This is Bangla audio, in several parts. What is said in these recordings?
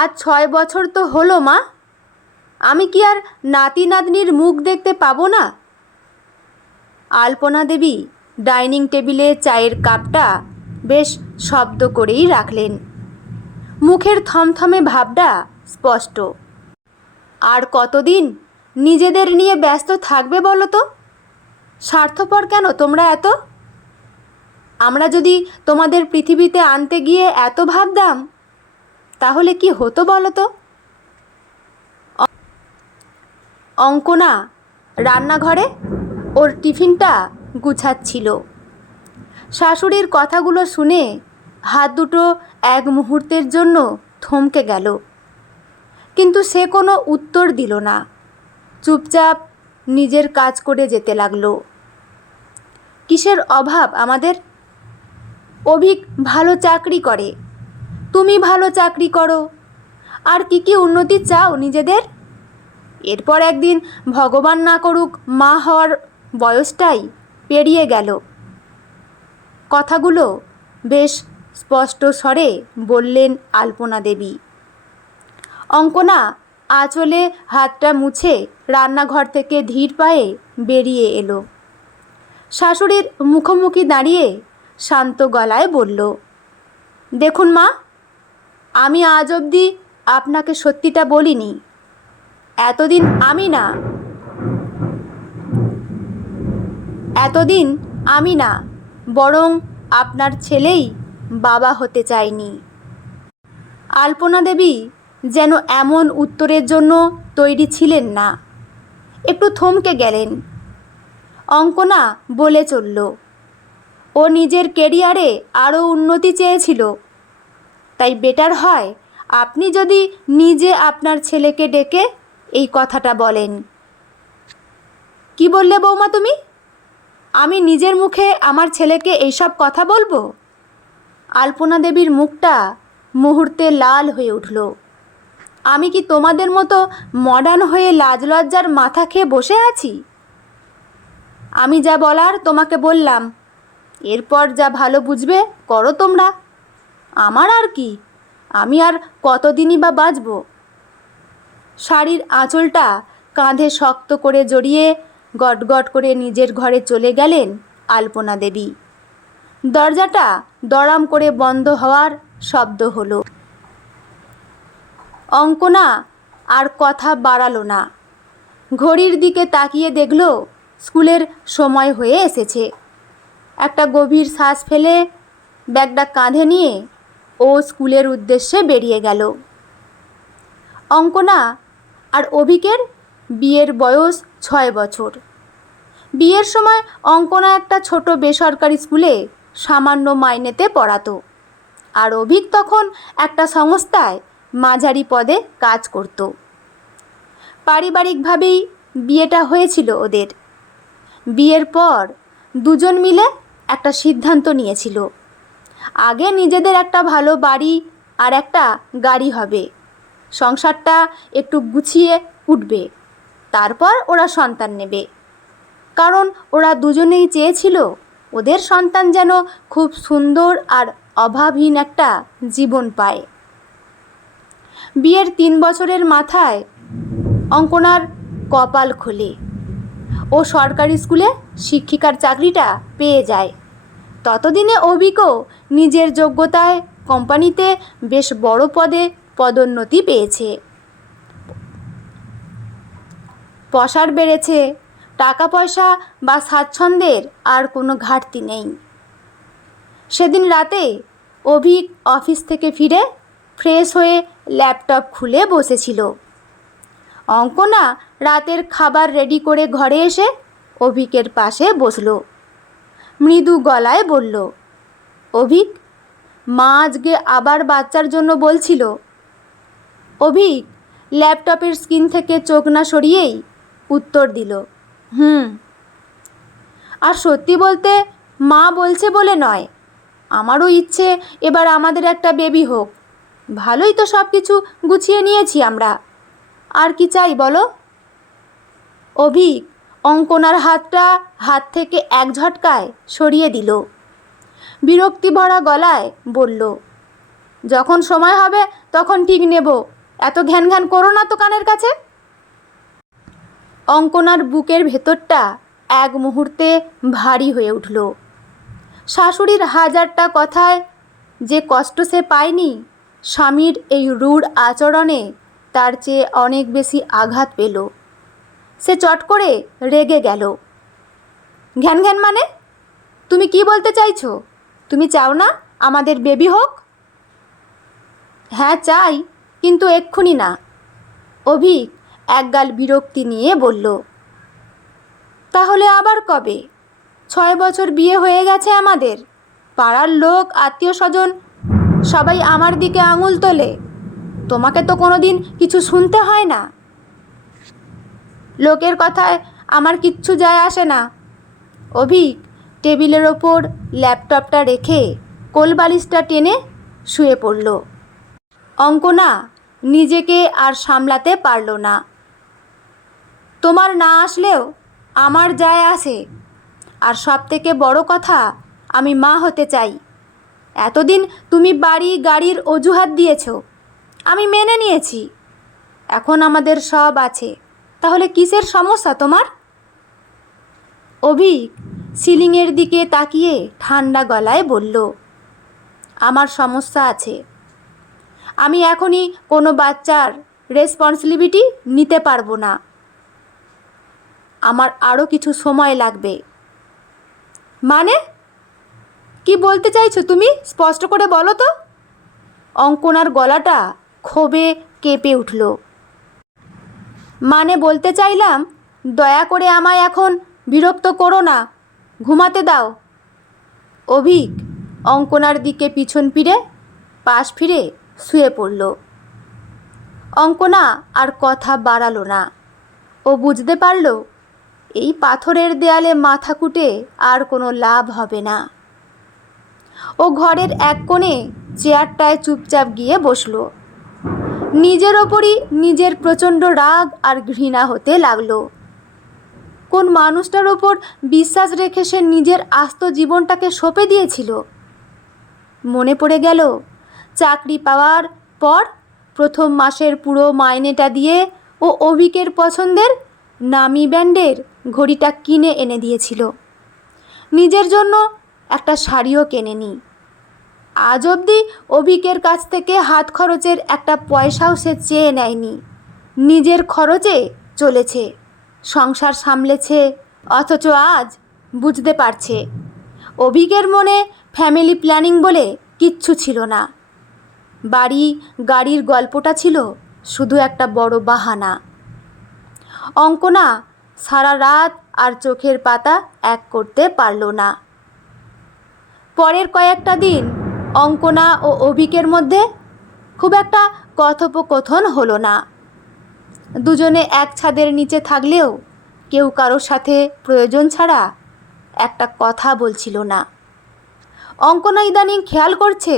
আজ 6 বছর তো হলো মা, আমি কি আর নাতি নাতনির মুখ দেখতে পাবো না? আলপনা দেবী ডাইনিং টেবিলে চায়ের কাপটা বেশ শব্দ করেই রাখলেন। মুখের থমথমে ভাবটা স্পষ্ট। আর কতদিন নিজেদের নিয়ে ব্যস্ত থাকবে বলো তো? স্বার্থপর কেন তোমরা এত? আমরা যদি তোমাদের পৃথিবীতে আনতে গিয়ে এত ভাবতাম, তাহলে কি হতো বলো তো? অঙ্কনা রান্নাঘরে ওর টিফিনটা গুছাচ্ছিল। শাশুড়ির কথাগুলো শুনে হাত দুটো এক মুহূর্তের জন্য থমকে গেল, কিন্তু সে কোনো উত্তর দিল না। চুপচাপ নিজের কাজ করে যেতে লাগলো। কিসের অভাব আমাদের? অভিক ভালো চাকরি করে, তুমি ভালো চাকরি করো, আর কি কি উন্নতি চাও নিজেদের? এরপর একদিন ভগবান না করুক মা হওয়ার বয়সটাই পেরিয়ে গেল। কথাগুলো বেশ স্পষ্ট স্বরে বললেন আলপনা দেবী। অঙ্কনা আঁচলে হাতটা মুছে রান্নাঘর থেকে ধীর পায়ে বেরিয়ে এলো। শাশুড়ির মুখোমুখি দাঁড়িয়ে শান্ত গলায় বলল, দেখুন মা, আমি আজ অবধি আপনাকে সত্যিটা বলিনি। এতদিন আমি না, বরং আপনার ছেলেই বাবা হতে চায়নি। আলপনা দেবী যেন এমন উত্তরের জন্য তৈরি ছিলেন না। একটু থমকে গেলেন। অঙ্কনা বলে চলল, ও নিজের কেরিয়ারে আরও উন্নতি চেয়েছিল। তাই বেটার হয় আপনি যদি নিজে আপনার ছেলেকে ডেকে এই কথাটা বলেন। কি বললে বৌমা তুমি? আমি নিজের মুখে আমার ছেলেকে এইসব কথা বলবো? আলপনা দেবীর মুখটা মুহূর্তে লাল হয়ে উঠল। আমি কি তোমাদের মতো মডার্ন হয়ে লাজ লজ্জার মাথা খেয়ে বসে আছি? আমি যা বলার তোমাকে বললাম, এরপর যা ভালো বুঝবে করো তোমরা। আমার আর কি, আমি আর কতদিনই বা বাঁচব? শাড়ির আঁচলটা কাঁধে শক্ত করে জড়িয়ে গটগট করে নিজের ঘরে চলে গেলেন আলপনা দেবী। দরজাটা দড়াম করে বন্ধ হওয়ার শব্দ হলো। অঙ্কনা আর কথা বাড়ালো না। ঘড়ির দিকে তাকিয়ে দেখল স্কুলের সময় হয়ে এসেছে। একটা গভীর শ্বাস ফেলে ব্যাগটা কাঁধে নিয়ে ও স্কুলের উদ্দেশ্যে বেরিয়ে গেল। অঙ্কনা আর অভিকের বিয়ের বয়স 6 বছর। বিয়ের সময় অঙ্কনা একটা ছোট বেসরকারি স্কুলে সামান্য মাইনেতে পড়াতো, আর অভিক তখন একটা সংস্থায় মাঝারি পদে কাজ করত। পারিবারিকভাবেই বিয়েটা হয়েছিল ওদের। বিয়ের পর দুজন মিলে একটা সিদ্ধান্ত নিয়েছিল, আগে নিজেদের একটা ভালো বাড়ি আর একটা গাড়ি হবে, সংসারটা একটু গুছিয়ে উঠবে, তারপর ওরা সন্তান নেবে। কারণ ওরা দুজনেই চেয়েছিল ওদের সন্তান যেন খুব সুন্দর আর অভাবহীন একটা জীবন পায়। বিয়ের 3 বছরের মাথায় অঙ্কনার কপাল খোলে। ও সরকারি স্কুলে শিক্ষিকার চাকরিটা পেয়ে যায়। ততদিনে অভিকও নিজের যোগ্যতায় কোম্পানিতে বেশ বড় পদে পদোন্নতি পেয়েছে। পসার বেড়েছে, টাকা পয়সা বা স্বাচ্ছন্দ্যের আর কোনো ঘাটতি নেই। সেদিন রাতে অভিক অফিস থেকে ফিরে ফ্রেশ হয়ে ল্যাপটপ খুলে বসেছিল। অঙ্কনা রাতের খাবার রেডি করে ঘরে এসে অভিকের পাশে বসলো। মৃদু গলায় বলল, অভিক, মা আজকে আবার বাচ্চার জন্য বলছিল। অভিক ল্যাপটপের স্ক্রিন থেকে চোখ না সরিয়েই উত্তর দিল, আর সত্যি বলতে মা বলছে বলে নয়, আমারও ইচ্ছে এবার আমাদের একটা বেবি হোক। ভালোই তো সব কিছু গুছিয়ে নিয়েছি আমরা, আর কি চাই বলো? অভিক অঙ্কনার হাতটা হাত থেকে এক ঝটকায় সরিয়ে দিল। বিরক্তি ভরা গলায় বলল, যখন সময় হবে তখন ঠিক নেব, এত ঘ্যান ঘ্যান করো না তো কানের কাছে। অঙ্কনার বুকের ভেতরটা এক মুহূর্তে ভারী হয়ে উঠল। শাশুড়ির হাজারটা কথায় যে কষ্ট সে পায়নি, স্বামীর এই রূঢ় আচরণে তার চেয়ে অনেক বেশি আঘাত পেল। সে চট করে রেগে গেল। ঘ্যান ঘ্যান মানে? তুমি কি বলতে চাইছো? তুমি চাও না আমাদের বেবি হোক? হ্যাঁ চাই, কিন্তু এক্ষুনি না। অভিক একগাল বিরক্তি নিয়ে বলল। তাহলে আবার কবে? 6 বছর বিয়ে হয়ে গেছে আমাদের, পাড়ার লোক আত্মীয় স্বজন সবাই আমার দিকে আঙুল তোলে, তোমাকে তো কোনোদিন কিছু শুনতে হয় না। লোকের কথায় আমার কিচ্ছু যায় আসে না। অভিক টেবিলের ওপর ল্যাপটপটা রেখে কোলবালিশটা টেনে শুয়ে পড়ল। অঙ্কনা নিজেকে আর সামলাতে পারল না। তোমার না আসলেও আমার যায় আসে, আর সবথেকে বড় কথা, আমি মা হতে চাই। এতদিন তুমি বাড়ি গাড়ির অজুহাত দিয়েছ, আমি মেনে নিয়েছি। এখন আমাদের সব আছে, তাহলে কিসের সমস্যা তোমার? অভিক সিলিংয়ের দিকে তাকিয়ে ঠান্ডা গলায় বলল, আমার সমস্যা আছে। আমি এখনই কোনো বাচ্চার রেসপন্সিবিলিটি নিতে পারবো না। আমার আরও কিছু সময় লাগবে। মানে কি বলতে চাইছো তুমি? স্পষ্ট করে বলো তো। অঙ্কনার গলাটা ক্ষোভে কেঁপে উঠল। মানে বলতে চাইলাম, দয়া করে আমায় এখন বিরক্ত করো না, ঘুমাতে দাও। অভিক অঙ্কনার দিকে পিছন ফিরে পাশ ফিরে শুয়ে পড়ল। অঙ্কনা আর কথা বাড়ালো না। ও বুঝতে পারল এই পাথরের দেয়ালে মাথা কুটে আর কোনো লাভ হবে না। ও ঘরের এক কোণে চেয়ারটায় চুপচাপ গিয়ে বসল। নিজের ওপরই নিজের প্রচণ্ড রাগ আর ঘৃণা হতে লাগলো। কোন মানুষটার ওপর বিশ্বাস রেখে সে নিজের আস্ত জীবনটাকে সঁপে দিয়েছিল। মনে পড়ে গেল চাকরি পাওয়ার পর প্রথম মাসের পুরো মাইনেটা দিয়ে ও অভিকের পছন্দের নামি ব্র্যান্ডের ঘড়িটা কিনে এনে দিয়েছিল। নিজের জন্য একটা শাড়িও কেনেনি। আজ অবধি অভিকের কাছ থেকে হাত খরচের একটা পয়সাও সে চেয়ে নেয়নি। নিজের খরচে চলেছে, সংসার সামলেছে, অথচ আজ বুঝতে পারছে অভিকের মনে ফ্যামিলি প্ল্যানিং বলে কিচ্ছু ছিল না। বাড়ি গাড়ির গল্পটা ছিল শুধু একটা বড় বাহানা। অঙ্কনা সারা রাত আর চোখের পাতা এক করতে পারল না। পরের কয়েকটা দিন অঙ্কনা ও অভিকের মধ্যে খুব একটা কথোপকথন হলো না। দুজনে এক ছাদের নিচে থাকলেও কেউ কারোর সাথে প্রয়োজন ছাড়া একটা কথা বলছিল না। অঙ্কনা ইদানিং খেয়াল করছে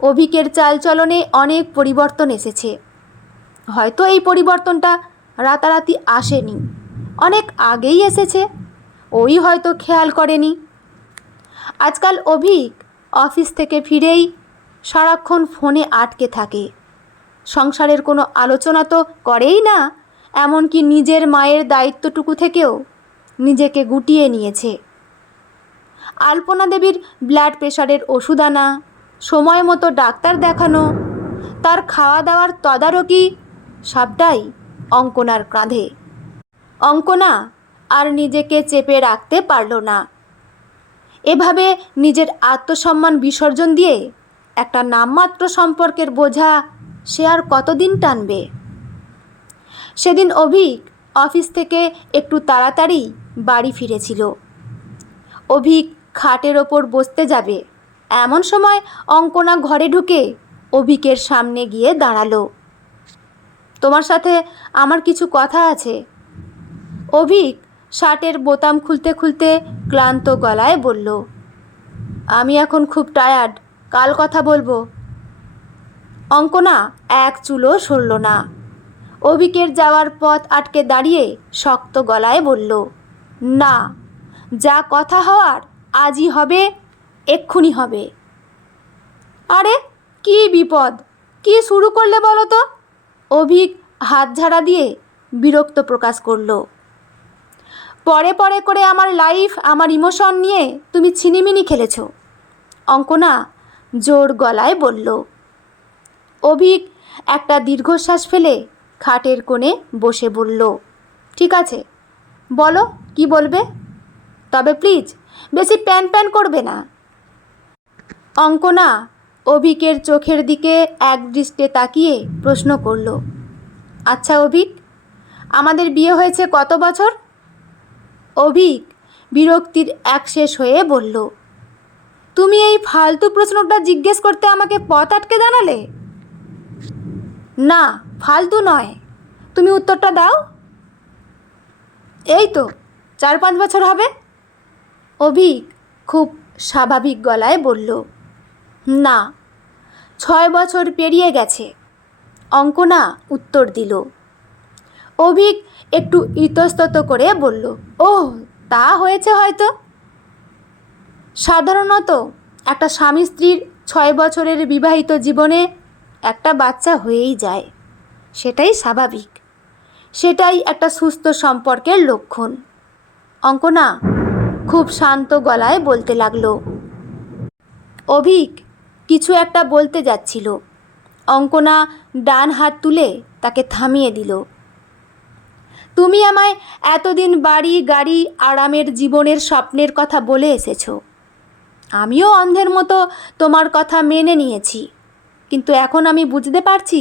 অভিকের চালচলনে অনেক পরিবর্তন এসেছে। হয়তো এই পরিবর্তনটা রাতারাতি আসেনি, অনেক আগেই এসেছে, ওই হয়তো খেয়াল করেনি। আজকাল অভিক অফিস থেকে ফিরেই সারাক্ষণ ফোনে আটকে থাকে। সংসারের কোনো আলোচনা তো করেই না, এমনকি নিজের মায়ের দায়িত্বটুকু থেকেও নিজেকে গুটিয়ে নিয়েছে। আলপনা দেবীর ব্লাড প্রেশারের ওষুধ আনা, সময় মতো ডাক্তার দেখানো, তার খাওয়া দাওয়ার তদারকি সবটাই অঙ্কনার কাঁধে। অঙ্কনা আর নিজেকে চেপে রাখতে পারল না। এভাবে নিজের আত্মসম্মান বিসর্জন দিয়ে একটা নামমাত্র সম্পর্কের বোঝা সে আর কতদিন টানবে। সেদিন অভিক অফিস থেকে একটু তাড়াতাড়ি বাড়ি ফিরেছিল। অভিক খাটের ওপর বসতে যাবে, এমন সময় অঙ্কনা ঘরে ঢুকে অভিকের সামনে গিয়ে দাঁড়ালো। তোমার সাথে আমার কিছু কথা আছে। অভিক শার্টের বোতাম খুলতে খুলতে ক্লান্ত গলায় বলল, আমি এখন খুব টায়ার্ড, কাল কথা বলবো। অঙ্কনা এক চুলও সরল না। অভিকের যাওয়ার পথ আটকে দাঁড়িয়ে শক্ত গলায় বলল, না, যা কথা হওয়ার আজই হবে, এক্ষুনি হবে। আরে কি বিপদ, কি শুরু করলে বলো তো? অভিক হাত ঝাড়া দিয়ে বিরক্ত প্রকাশ করলো। পরে পরে করে আমার লাইফ, আমার ইমোশন নিয়ে তুমি ছিনিমিনি খেলেছ, অঙ্কনা জোর গলায় বলল। অভিক একটা দীর্ঘশ্বাস ফেলে খাটের কোণে বসে বলল, ঠিক আছে, বলো কি বলবে, তবে প্লিজ বেশি প্যান প্যান করবে না। অঙ্কনা অভিকের চোখের দিকে একদৃষ্টে তাকিয়ে প্রশ্ন করল, আচ্ছা অভিক, আমাদের বিয়ে হয়েছে কত বছর? অভিক বিরক্তির একশেষ হয়ে বলল, তুমি এই ফালতু প্রশ্নটা জিজ্ঞেস করতে আমাকে পথ আটকে দাঁড়ালে? না, ফালতু নয়, তুমি উত্তরটা দাও। এই তো 4-5 বছর হবে। অভিক খুব স্বাভাবিক গলায় বলল, না, 6 বছর পেরিয়ে গেছে, অঙ্কনা উত্তর দিল। অভিক একটু ইতস্তত করে বলল, ওহ, তা হয়েছে হয়তো। সাধারণত একটা স্বামী স্ত্রীর 6 বছরের বিবাহিত জীবনে একটা বাচ্চা হয়েই যায়, সেটাই স্বাভাবিক, সেটাই একটা সুস্থ সম্পর্কের লক্ষণ। অঙ্কনা খুব শান্ত গলায় বলতে লাগলো। অভিক কিছু একটা বলতে যাচ্ছিল, অঙ্কনা ডান হাত তুলে তাকে থামিয়ে দিল। তুমি আমায় এতদিন বাড়ি গাড়ি আরামের জীবনের স্বপ্নের কথা বলে এসেছো, আমিও অন্ধের মতো তোমার কথা মেনে নিয়েছি, কিন্তু এখন আমি বুঝতে পারছি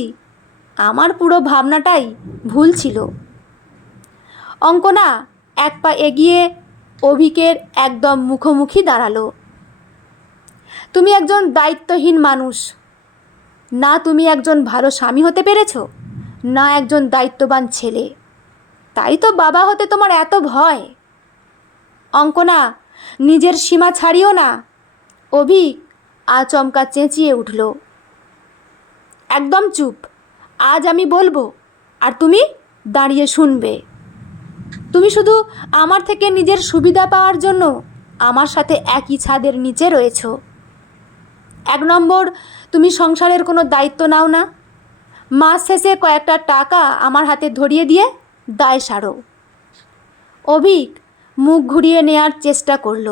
আমার পুরো ভাবনাটাই ভুল ছিল। অঙ্কনা এক পা এগিয়ে অভিকের একদম মুখোমুখি দাঁড়ালো। তুমি একজন দায়িত্বহীন মানুষ, না তুমি একজন ভালো স্বামী হতে পেরেছ, না একজন দায়িত্ববান ছেলে, তাই তো বাবা হতে তোমার এত ভয়। অঙ্কনা, নিজের সীমা ছাড়িও না। অভিক আচমকা চেঁচিয়ে উঠল, একদম চুপ, আজ আমি বলবো আর তুমি দাঁড়িয়ে শুনবে। তুমি শুধু আমার থেকে নিজের সুবিধা পাওয়ার জন্য আমার সাথে একই ছাদের নিচে রয়েছো। 1 নম্বর, তুমি সংসারের কোনো দায়িত্ব নাও না, মাস শেষে কয়েকটা টাকা আমার হাতে ধরিয়ে দিয়ে দায় সারো। অভিক মুখ ঘুরিয়ে নেয়ার চেষ্টা করল,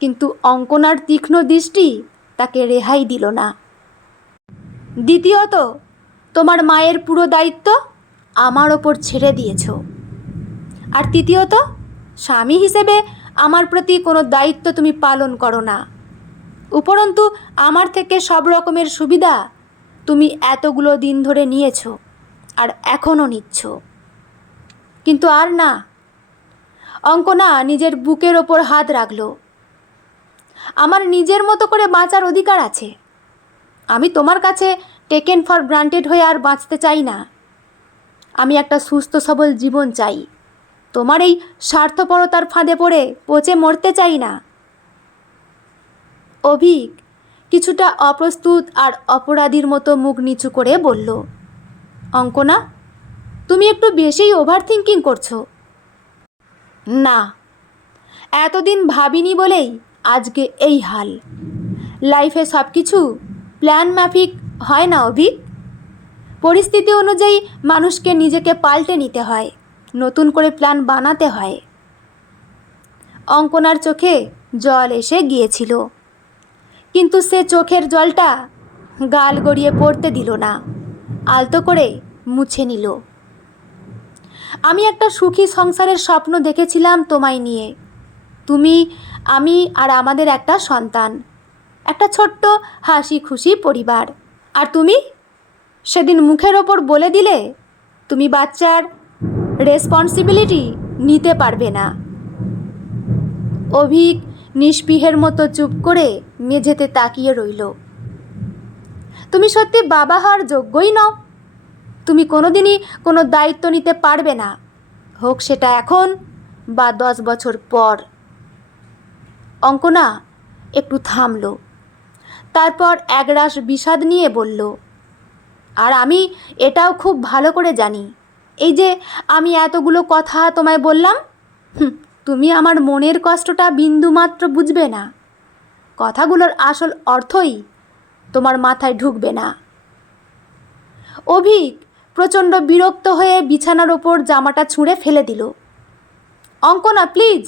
কিন্তু অঙ্কনার তীক্ষ্ণ দৃষ্টি তাকে রেহাই দিল না। দ্বিতীয়ত, তোমার মায়ের পুরো দায়িত্ব আমার ওপর ছেড়ে দিয়েছ। আর তৃতীয়ত, স্বামী হিসেবে আমার প্রতি কোনো দায়িত্ব তুমি পালন করো না। উপরন্তু আমার থেকে সব রকমের সুবিধা তুমি এতগুলো দিন ধরে নিয়েছো আর এখনও নিচ্ছ, কিন্তু আর না। অঙ্কনা নিজের বুকের ওপর হাত রাখল। আমার নিজের মতো করে বাঁচার অধিকার আছে, আমি তোমার কাছে টেকেন ফর গ্রান্টেড হয়ে আর বাঁচতে চাই না। আমি একটা সুস্থ সবল জীবন চাই, তোমার এই স্বার্থপরতার ফাঁদে পড়ে পচে মরতে চাই না। অভিক কিছুটা অপ্রস্তুত আর অপরাধীর মতো মুখ নিচু করে বলল, অঙ্কনা, তুমি একটু বেশিই ওভার থিঙ্কিং করছো। না, এতদিন ভাবিনি বলেই আজকে এই হাল। লাইফে সব কিছু প্ল্যান মাফিক হয় না অভিক, পরিস্থিতি অনুযায়ী মানুষকে নিজেকে পাল্টে নিতে হয়, নতুন করে প্ল্যান বানাতে হয়। অঙ্কনার চোখে জল এসে গিয়েছিল, কিন্তু সে চোখের জলটা গাল গড়িয়ে পড়তে দিল না, আলতো করে মুছে নিল। আমি একটা সুখী সংসারের স্বপ্ন দেখেছিলাম তোমায় নিয়ে, তুমি, আমি আর আমাদের একটা সন্তান, একটা ছোট্ট হাসি খুশি পরিবার। আর তুমি সেদিন মুখের ওপর বলে দিলে তুমি বাচ্চার রেসপন্সিবিলিটি নিতে পারবে না। অভিক নিষ্পিহের মতো চুপ করে মেঝেতে তাকিয়ে রইল। তুমি সত্যি বাবা হওয়ার যোগ্যই নও, তুমি কোনোদিনই কোনো দায়িত্ব নিতে পারবে না, হোক সেটা এখন বা 10 বছর পর। অঙ্কনা একটু থামল, তারপর একরাশ বিষাদ নিয়ে বলল, আর আমি এটাও খুব ভালো করে জানি, এই যে আমি এতগুলো কথা তোমায় বললাম, তুমি আমার মনের কষ্টটা বিন্দুমাত্র বুঝবে না। কথাগুলোর আসল অর্থই তোমার মাথায় ঢুকবে না। অভিক প্রচণ্ড বিরক্ত হয়ে বিছানার ওপর জামাটা ছুঁড়ে ফেলে দিল। অঙ্কনা প্লিজ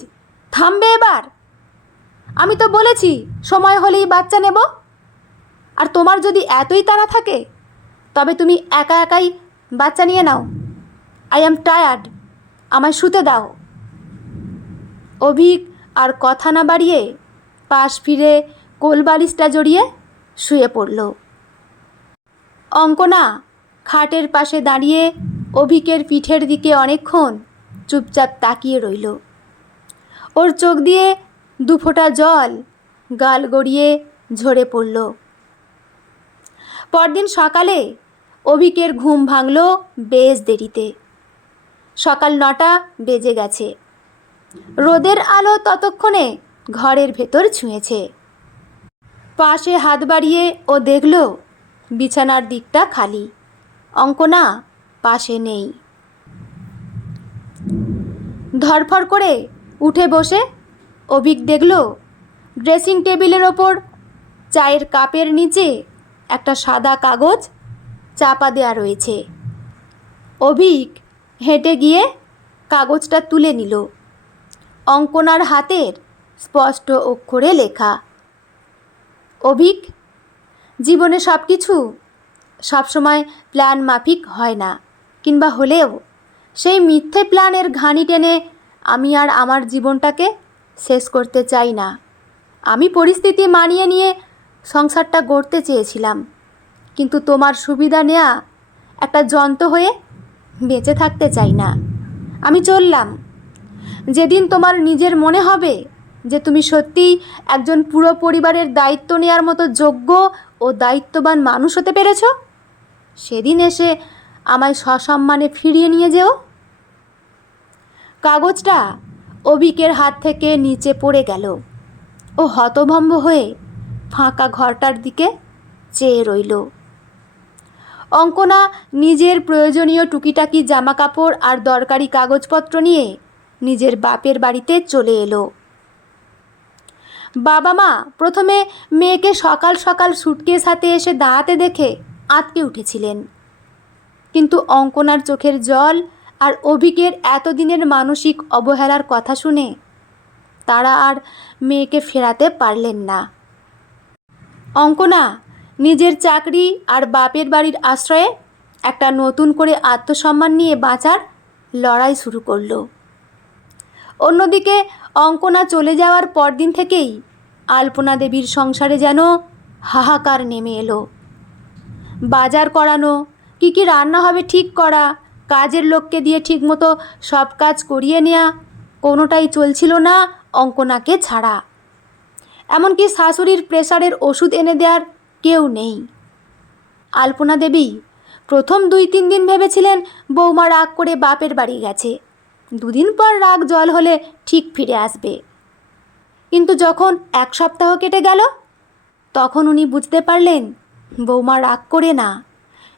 থামবে এবার? আমি তো বলেছি সময় হলেই বাচ্চা নেব। আর তোমার যদি এতই তাড়া থাকে তবে তুমি একা একাই বাচ্চা নিয়ে নাও। আই অ্যাম টায়ার্ড, আমায় শুতে দাও। অভিক আর কথা না বাড়িয়ে পাশ ফিরে কোলবালিশটা জড়িয়ে শুয়ে পড়ল। অঙ্কনা খাটের পাশে দাঁড়িয়ে অভিকের পিঠের দিকে অনেকক্ষণ চুপচাপ তাকিয়ে রইল। ওর চোখ দিয়ে দুফোঁটা জল গাল গড়িয়ে ঝরে পড়ল। পরদিন সকালে অভিকের ঘুম ভাঙল বেশ দেরিতে। সকাল 9টা বেজে গেছে। রোদের আলো ততক্ষণে ঘরের ভেতর ছুঁয়েছে। পাশে হাত বাড়িয়ে ও দেখল বিছানার দিকটা খালি, অঙ্কনা পাশে নেই। ধরফর করে উঠে বসে অভিক দেখল ড্রেসিং টেবিলের ওপর চায়ের কাপের নিচে একটা সাদা কাগজ চাপা দেওয়া রয়েছে। অভিক হেঁটে গিয়ে কাগজটা তুলে নিল। অঙ্কনার হাতের স্পষ্ট অক্ষরে লেখা, অভিক, জীবনে সব কিছু সবসময় প্ল্যান মাফিক হয় না, কিংবা হলেও সেই মিথ্যে প্ল্যানের ঘানি টেনে আমি আর আমার জীবনটাকে শেষ করতে চাই না। আমি পরিস্থিতি মানিয়ে নিয়ে সংসারটা গড়তে চেয়েছিলাম, কিন্তু তোমার সুবিধা নেওয়া একটা যন্ত্র হয়ে বেঁচে থাকতে চাই না। আমি চললাম। যেদিন তোমার নিজের মনে হবে যে তুমি সত্যিই একজন পুরো পরিবারের দায়িত্ব নেওয়ার মতো যোগ্য ও দায়িত্ববান মানুষ হতে পেরেছ, সেদিন এসে আমায় সসম্মানে ফিরিয়ে নিয়ে যেও। কাগজটা অভিকের হাত থেকে নিচে পড়ে গেল। ও হতভম্ব হয়ে ফাঁকা ঘরটার দিকে চেয়ে রইল। অঙ্কনা নিজের প্রয়োজনীয় টুকিটাকি জামাকাপড় আর দরকারি কাগজপত্র নিয়ে নিজের বাপের বাড়িতে চলে এলো। বাবা মা প্রথমে মেয়েকে সকাল সকাল সুটকেস হাতে এসে দাঁড়াতে দেখে আঁতকে উঠেছিলেন, কিন্তু অঙ্কনার চোখের জল আর অভিকের এতদিনের মানসিক অবহেলার কথা শুনে তারা আর মেয়েকে ফেরাতে পারলেন না। অঙ্কনা নিজের চাকরি আর বাপের বাড়ির আশ্রয়ে একটা নতুন করে আত্মসম্মান নিয়ে বাঁচার লড়াই শুরু করলো। অন্যদিকে অঙ্কনা চলে যাওয়ার পরদিন থেকেই আলপনা দেবীর সংসারে যেন হাহাকার নেমে এলো। বাজার করানো, কী রান্না হবে ঠিক করা, কাজের লোককে দিয়ে ঠিকমতো সব কাজ করিয়ে নেওয়া, কোনোটাই চলছিল না অঙ্কনাকে ছাড়া। এমনকি শাশুড়ির প্রেসারের ওষুধ এনে দেওয়ার কেউ নেই। আলপনা দেবী প্রথম 2-3 দিন ভেবেছিলেন বৌমা রাগ করে বাপের বাড়ি গেছে, 2 দিন পর রাগ জল হলে ঠিক ফিরে আসবে। কিন্তু যখন 1 সপ্তাহ কেটে গেল তখন উনি বুঝতে পারলেন বৌমা রাগ করে না,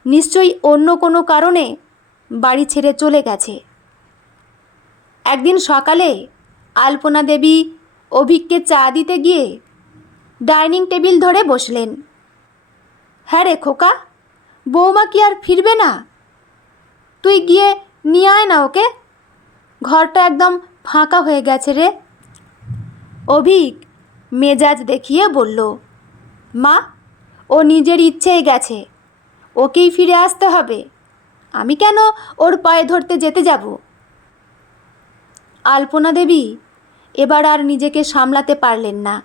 নিশ্চয়ই অন্য কোনো কারণে বাড়ি ছেড়ে চলে গেছে। একদিন সকালে আলপনা দেবী অভিককে চা দিতে গিয়ে ডাইনিং টেবিল ধরে বসলেন। হ্যাঁ রে খোকা, বৌমা কি আর ফিরবে না? তুই গিয়ে নিয়ে আয় না ওকে, ঘরটা একদম ফাঁকা হয়ে গেছে রে। অভিক মেজাজ দেখিয়ে বলল, মা, ও নিজের ইচ্ছেই গেছে, ওকেই ফিরে আসতে হবে, আমি কেন ওর পায়ে ধরতে যেতে যাব? আলপনা দেবী এবার আর নিজেকে সামলাতে পারলেন না,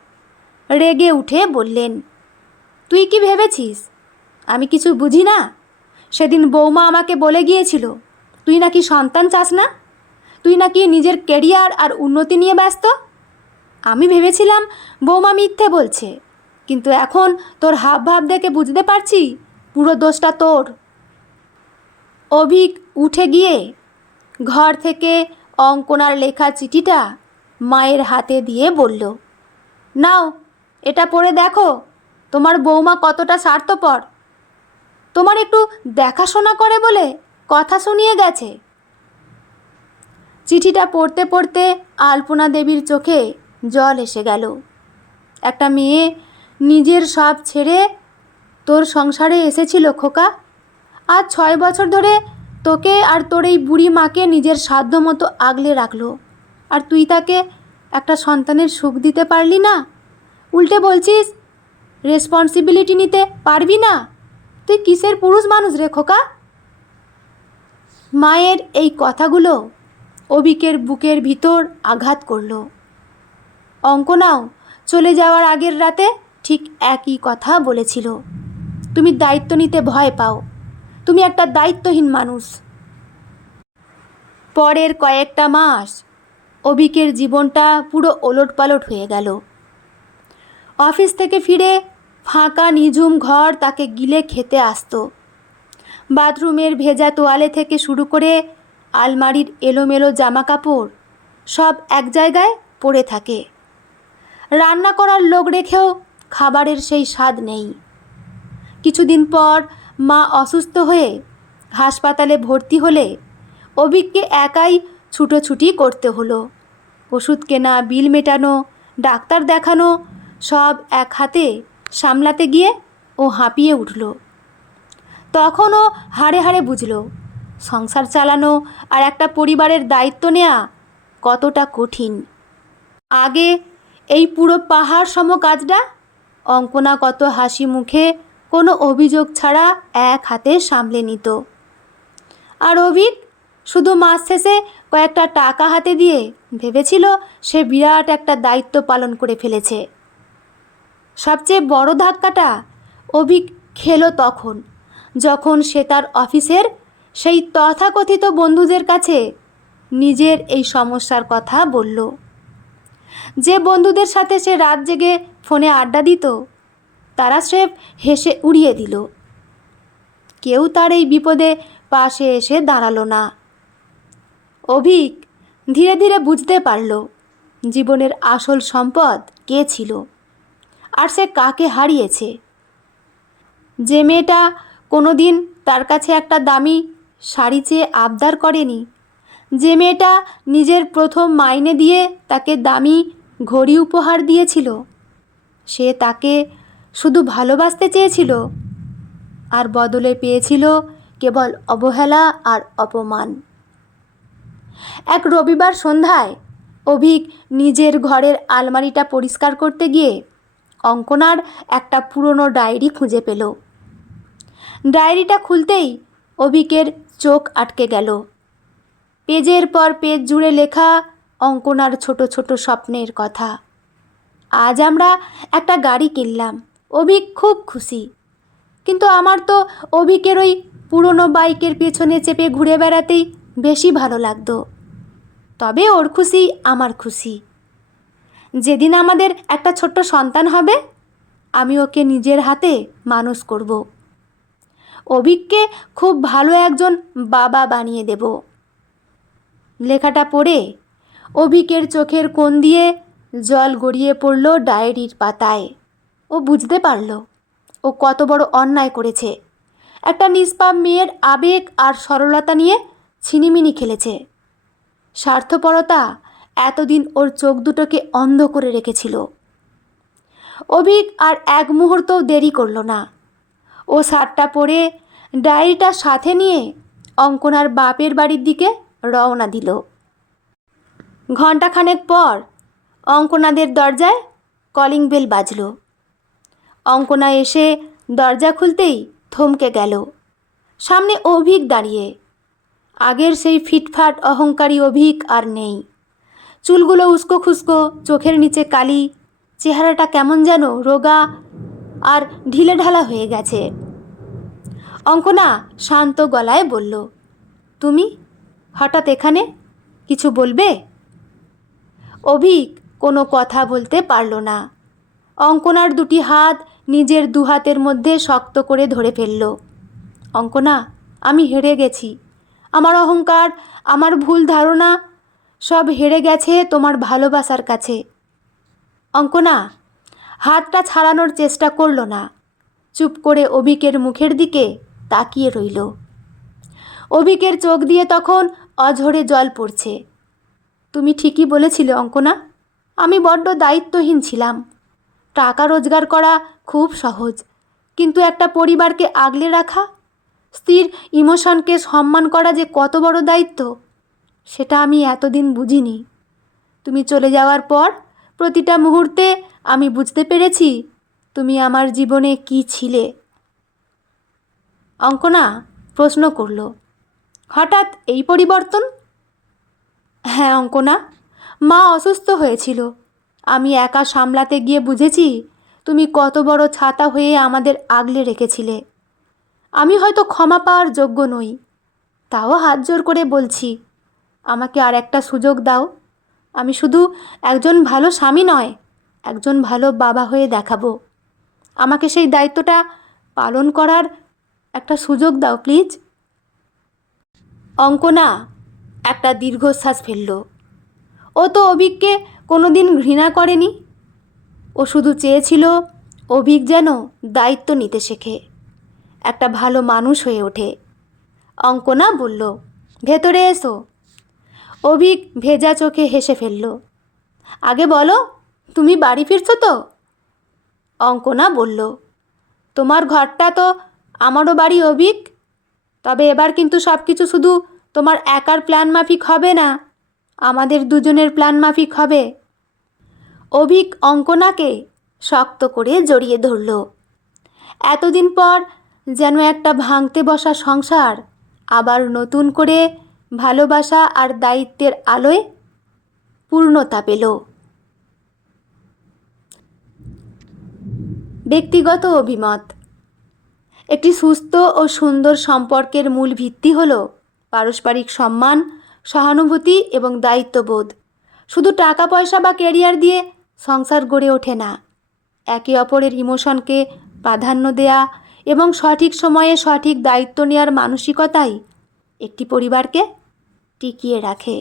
রেগে উঠে বললেন, তুই কি ভেবেছিস আমি কিছু বুঝি না? সেদিন বৌমা আমাকে বলে গিয়েছিল তুই নাকি সন্তান চাস না, তুই নাকি নিজের ক্যারিয়ার আর উন্নতি নিয়ে ব্যস্ত। আমি ভেবেছিলাম বৌমা মিথ্যে বলছে, কিন্তু এখন তোর হাবভাব দেখে বুঝতে পারছি পুরো দোষটা তোর। অভিক উঠে গিয়ে ঘর থেকে অঙ্কনার লেখা চিঠিটা মায়ের হাতে দিয়ে বলল, নাও এটা পড়ে দেখো তোমার বৌমা কতটা স্বার্থপর, তোমার একটু দেখাশোনা করে বলে কথা শুনিয়ে গেছে। চিঠিটা পড়তে পড়তে আলপনা দেবীর চোখে জল এসে গেল। একটা মেয়ে নিজের সব ছেড়ে তোর সংসারে এসেছিল খোকা। আজ 6 বছর ধরে তোকে আর তোর এই বুড়ি মাকে নিজের সাধ্য মতো আগলে রাখলো, আর তুই তাকে একটা সন্তানের সুখ দিতে পারলি না। উল্টে বলছিস রেসপন্সিবিলিটি নিতে পারবি না। তুই কিসের পুরুষ মানুষ রে খোকা? মায়ের এই কথাগুলো অভিকের বুকের ভিতর আঘাত করল। অঙ্কনাও চলে যাওয়ার আগের রাতে ঠিক একই কথা বলেছিল। তুমি দায়িত্ব নিতে ভয় পাও, তুমি একটা দায়িত্বহীন মানুষ। পরের কয়েকটা মাস অভিকের জীবনটা পুরো ওলটপালট হয়ে গেল। অফিস থেকে ফিরে ফাঁকা নিঝুম ঘর তাকে গিলে খেতে আসতো। বাথরুমের ভেজা তোয়ালে থেকে শুরু করে আলমারির এলোমেলো জামা কাপড় সব এক জায়গায় পড়ে থাকে। রান্না করার লোক রেখেও খাবারের সেই স্বাদ নেই। কিছুদিন পর মা অসুস্থ হয়ে হাসপাতালে ভর্তি হলে অভিককে একাই ছুটোছুটি করতে হলো। ওষুধ কেনা, বিল মেটানো, ডাক্তার দেখানো সব এক হাতে সামলাতে গিয়ে ও হাঁপিয়ে উঠল। তখনও হাড়ে হাড়ে বুঝল সংসার চালানো আর একটা পরিবারের দায়িত্ব নেওয়া কতটা কঠিন। আগে এই পুরো পাহাড় সম কাজটা অঙ্কনা কত হাসি মুখে কোনো অভিযোগ ছাড়া এক হাতে সামলে নিত। আর অভিক শুধু মাস শেষে কয়েকটা টাকা হাতে দিয়ে ভেবেছিল সে বিরাট একটা দায়িত্ব পালন করে ফেলেছে। সবচেয়ে বড় ধাক্কাটা অভিক খেলো তখন, যখন সে তার অফিসের সেই তথাকথিত বন্ধুদের কাছে নিজের এই সমস্যার কথা বলল। যে বন্ধুদের সাথে সে রাত জেগে ফোনে আড্ডা দিত, তারা স্রেফ হেসে উড়িয়ে দিল। কেউ তার এই বিপদে পাশে এসে দাঁড়ালো না। অভিক ধীরে ধীরে বুঝতে পারল জীবনের আসল সম্পদ কে ছিল আর সে কাকে হারিয়েছে। যে মেয়েটা কোনো দিন তার কাছে একটা দামি শাড়ি চেয়ে আবদার করেনি, যে মেয়েটা নিজের প্রথম মাইনে দিয়ে তাকে দামি ঘড়ি উপহার দিয়েছিল, সে তাকে শুধু ভালোবাসতে চেয়েছিল আর বদলে পেয়েছিল কেবল অবহেলা আর অপমান। এক রবিবার সন্ধ্যায় অভিক নিজের ঘরের আলমারিটা পরিষ্কার করতে গিয়ে অঙ্কনার একটা পুরনো ডায়েরি খুঁজে পেল। ডায়েরিটা খুলতেই অভিকের চোখ আটকে গেল। পেজের পর পেজ জুড়ে লেখা অঙ্কনার ছোট ছোট স্বপ্নের কথা। আজ আমরা একটা গাড়ি কিনলাম, অভিক খুব খুশি। কিন্তু আমার তো অভিকের ওই পুরনো বাইকের পেছনে চেপে ঘুরে বেড়াতেই বেশি ভালো লাগতো। তবে ওর খুশি আমার খুশি। যেদিন আমাদের একটা ছোট্ট সন্তান হবে, আমি ওকে নিজের হাতে মানুষ করব। অভিককে খুব ভালো একজন বাবা বানিয়ে দেব। লেখাটা পড়ে অভিকের চোখের কোণ দিয়ে জল গড়িয়ে পড়ল ডায়েরির পাতায়। ও বুঝতে পারল ও কত বড় অন্যায় করেছে। একটা নিষ্পাপ মেয়ের আবেগ আর সরলতা নিয়ে ছিনিমিনি খেলেছে। স্বার্থপরতা এতদিন ওর চোখ দুটোকে অন্ধ করে রেখেছিল। অভিক আর এক মুহূর্তও দেরি করল না। ও শার্টটা পরে ডায়েরিটা সাথে নিয়ে অঙ্কনার বাপের বাড়ির দিকে রওনা দিল। ঘণ্টাখানেক পর অঙ্কনাদের দরজায় কলিং বেল বাজল। অঙ্কনা এসে দরজা খুলতেই থমকে গেল। সামনে অভিক দাঁড়িয়ে। আগের সেই ফিটফাট অহংকারী অভিক আর নেই। চুলগুলো উস্কো খুস্কো, চোখের নিচে কালি, চেহারাটা কেমন যেন রোগা আর ঢিলে ঢালা হয়ে গেছে। অঙ্কনা শান্ত গলায় বলল, তুমি হঠাৎ এখানে, কিছু বলবে? অভিক কোনো কথা বলতে পারল না। অঙ্কনার দুটি হাত নিজের দু হাতের মধ্যে শক্ত করে ধরে ফেলল। অঙ্কনা, আমি হেরে গেছি। আমার অহংকার, আমার ভুল ধারণা সব হেরে গেছে তোমার ভালোবাসার কাছে। অঙ্কনা হাতটা ছাড়ানোর চেষ্টা করল না। চুপ করে অভিকের মুখের দিকে তাকিয়ে রইল। অভিকের চোখ দিয়ে তখন অঝরে জল পড়ছে। তুমি ঠিকই বলেছিলে অঙ্কনা, আমি বড্ড দায়িত্বহীন ছিলাম। টাকা রোজগার করা খুব সহজ, কিন্তু একটা পরিবারকে আগলে রাখা, স্ত্রীর ইমোশনকে সম্মান করা যে কত বড় দায়িত্ব, সেটা আমি এতদিন বুঝিনি। তুমি চলে যাওয়ার পর প্রতিটা মুহূর্তে আমি বুঝতে পেরেছি তুমি আমার জীবনে কি ছিলে। অঙ্কনা প্রশ্ন করল, হঠাৎ এই পরিবর্তন? হ্যাঁ অঙ্কনা, মা অসুস্থ হয়েছিল। আমি একা সামলাতে গিয়ে বুঝেছি তুমি কত বড় ছাতা হয়ে আমাদের আগলে রেখেছিলে। আমি হয়তো ক্ষমা পাওয়ার যোগ্য নই, তাও হাত জোর করে বলছি, আমাকে আর একটা সুযোগ দাও। আমি শুধু একজন ভালো স্বামী নয়, একজন ভালো বাবা হয়ে দেখাবো। আমাকে সেই দায়িত্বটা পালন করার একটা সুযোগ দাও প্লিজ। অঙ্কনা একটা দীর্ঘশ্বাস ফেলল। ও তো অভিককে কোনো দিন ঘৃণা করেনি। ও শুধু চেয়েছিল অভিক যেন দায়িত্ব নিতে শেখে, একটা ভালো মানুষ হয়ে ওঠে। অঙ্কনা বলল, ভেতরে এসো। অভিক ভেজা চোখে হেসে ফেলল। আগে বলো, তুমি বাড়ি ফিরছো তো? অঙ্কনা বলল, তোমার ঘরটা তো আমারও বাড়ি অভিক, তবে এবার কিন্তু সব কিছু শুধু তোমার একার প্ল্যান মাফিক হবে না, আমাদের দুজনের প্ল্যান মাফিক হবে। অভিক অঙ্কনাকে শক্ত করে জড়িয়ে ধরল। এতদিন পর যেন একটা ভাঙতে বসা সংসার আবার নতুন করে ভালোবাসা আর দায়িত্বের আলোয় পূর্ণতা পেল। ব্যক্তিগত অভিমত। একটি সুস্থ ও সুন্দর সম্পর্কের মূল ভিত্তি হল পারস্পরিক সম্মান, সহানুভূতি এবং দায়িত্ববোধ। শুধু টাকা পয়সা বা ক্যারিয়ার দিয়ে সংসার গড়ে ওঠে না। একে অপরের ইমোশনকে প্রাধান্য দেয়া এবং সঠিক সময়ে সঠিক দায়িত্ব নেওয়ার মানসিকতাই একটি পরিবারকে টিকিয়ে রাখে।